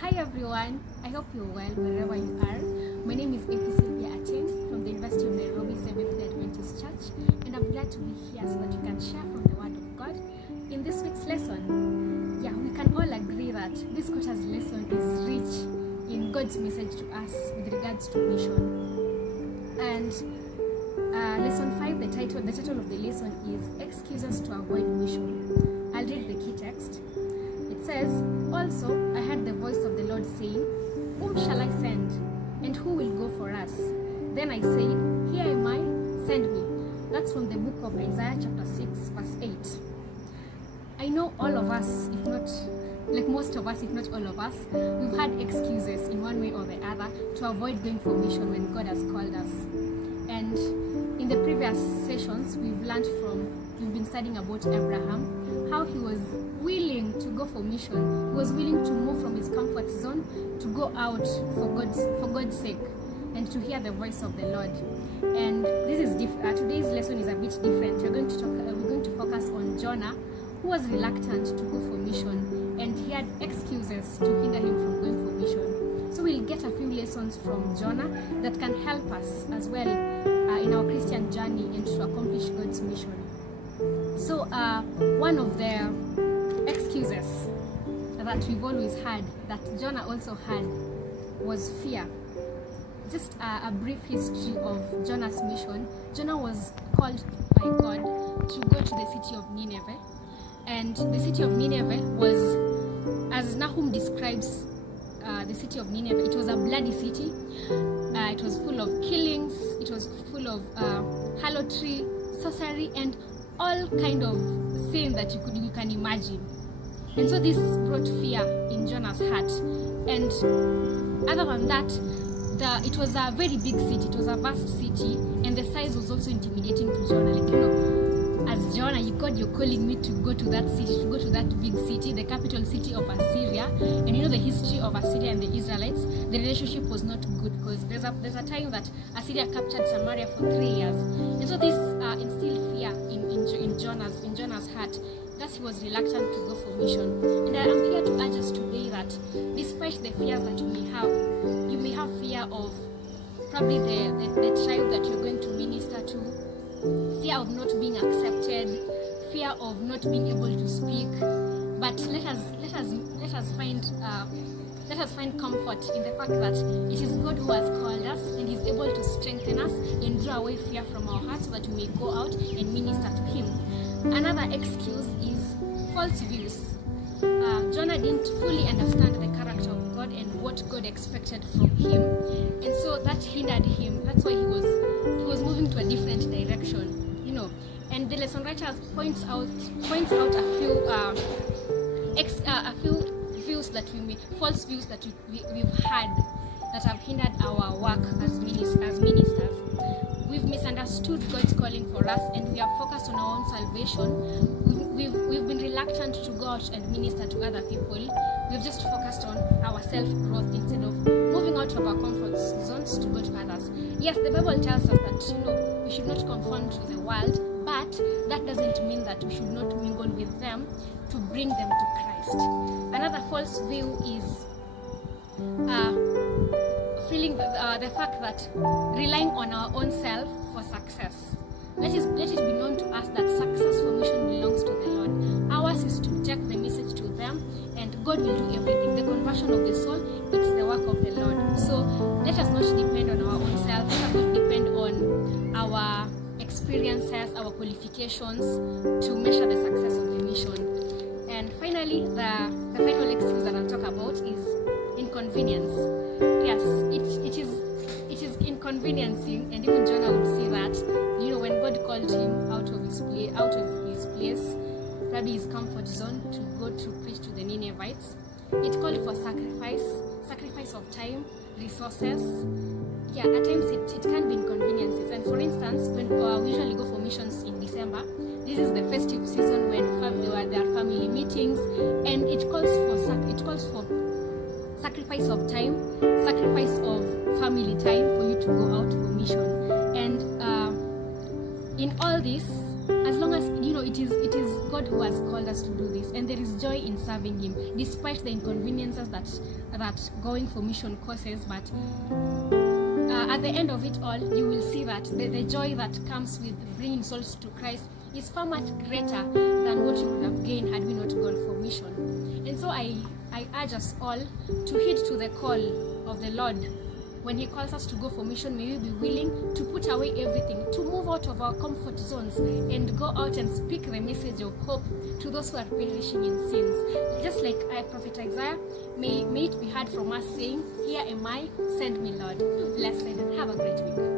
Hi everyone, I hope you're well wherever you are. My name is Sylvia Achen from the University of Nairobi Seventh-day Adventist Church, and I'm glad to be here so that we can share from the Word of God in this week's lesson. Yeah, we can all agree that this quarter's lesson is rich in God's message to us with regards to mission. And lesson 5, the title of the lesson is Excuses to Avoid Mission. I'll read the key text. It says, "Also I heard the voice of the Lord saying, Whom shall I send? And who will go for us? Then I said, Here am I, send me." That's from the book of Isaiah chapter 6 verse 8. I know all of us, if not, like most of us, if not all of us, we've had excuses in one way or the other to avoid going for mission when God has called us. And in the previous sessions, we've been studying about Abraham, how he was willing to go for mission. He was willing to move from his comfort zone to go out for God's sake and to hear the voice of the Lord. And this is different. Today's lesson is a bit different. We're going to focus on Jonah, who was reluctant to go for mission, and he had excuses to hinder him from going for mission. So we'll get a few lessons from Jonah that can help us as well in our Christian journey and to accomplish God's mission. So one of the excuses that we've always had, that Jonah also had, was fear. Just a brief history of Jonah's mission. Jonah was called by God to go to the city of Nineveh, and the city of Nineveh was, as Nahum describes the city of Nineveh, it was a bloody city. It was full of killings, it was full of harlotry, sorcery, and all kind of sin that you can imagine. And so this brought fear in Jonah's heart. And other than that, it was a very big city, it was a vast city, and the size was also intimidating to Jonah. Like, as Jonah, God, you're calling me to go to that city, to go to that big city, the capital city of Assyria. And you know the history of Assyria and the Israelites, the relationship was not good, because there's a time that Assyria captured Samaria for 3 years. And so this instilled fear in Jonah's heart. Thus he was reluctant to go for mission. And I am here to urge us today that despite the fears that you may have fear of probably the tribe that you're going to minister to, fear of not being accepted, fear of not being able to speak. But let us find comfort in the fact that it is God who has called us, and He's able to strengthen us and draw away fear from our hearts so that we may go out and minister to Him. Another excuse is false views. Jonah didn't fully understand the character of God and what God expected from him, and so that hindered him. That's why he was moving to a different direction, you know. And the lesson writer points out a few views that false views that we've had that have hindered our work as ministers. We've misunderstood God's calling for us, and we have focused on our own salvation. We've been reluctant to go out and minister to other people. We've just focused on our self-growth instead of moving out of our comfort zones to go to others. Yes, the Bible tells us that we should not conform to the world, but that doesn't mean that we should not mingle with them to bring them to Christ. Another false view is feeling the fact that relying on our own self for success. Let it be known to us that success for mission belongs to the Lord. Ours is to take the message to them, and God will do everything. The conversion of the soul, it's the work of the Lord. So let us not depend on our own self. Let us not depend on our experiences, our qualifications to measure the success of the mission. And finally, the final excuse that I'll talk about is inconvenience. Yes, it is inconveniencing, and even Jonah would say that, when God called him out of his place, probably his comfort zone, to go to preach to the Ninevites, it called for sacrifice of time, resources. Yeah, at times it can be inconveniences. And for instance, when we usually go for missions in December, this is the festive season when there are family meetings, and it calls for sacrifice of time, sacrifice of family time for you to go out for mission. And in all this, as long as it is God who has called us to do this, and there is joy in serving Him, despite the inconveniences that going for mission causes. But at the end of it all, you will see that the joy that comes with bringing souls to Christ is far much greater than what you would have gained had we not gone for mission. And so I urge us all to heed to the call of the Lord. When He calls us to go for mission, may we be willing to put away everything, to move out of our comfort zones and go out and speak the message of hope to those who are perishing in sins. Just like Prophet Isaiah, may it be heard from us saying, "Here am I, send me, Lord." Blessed and have a great week.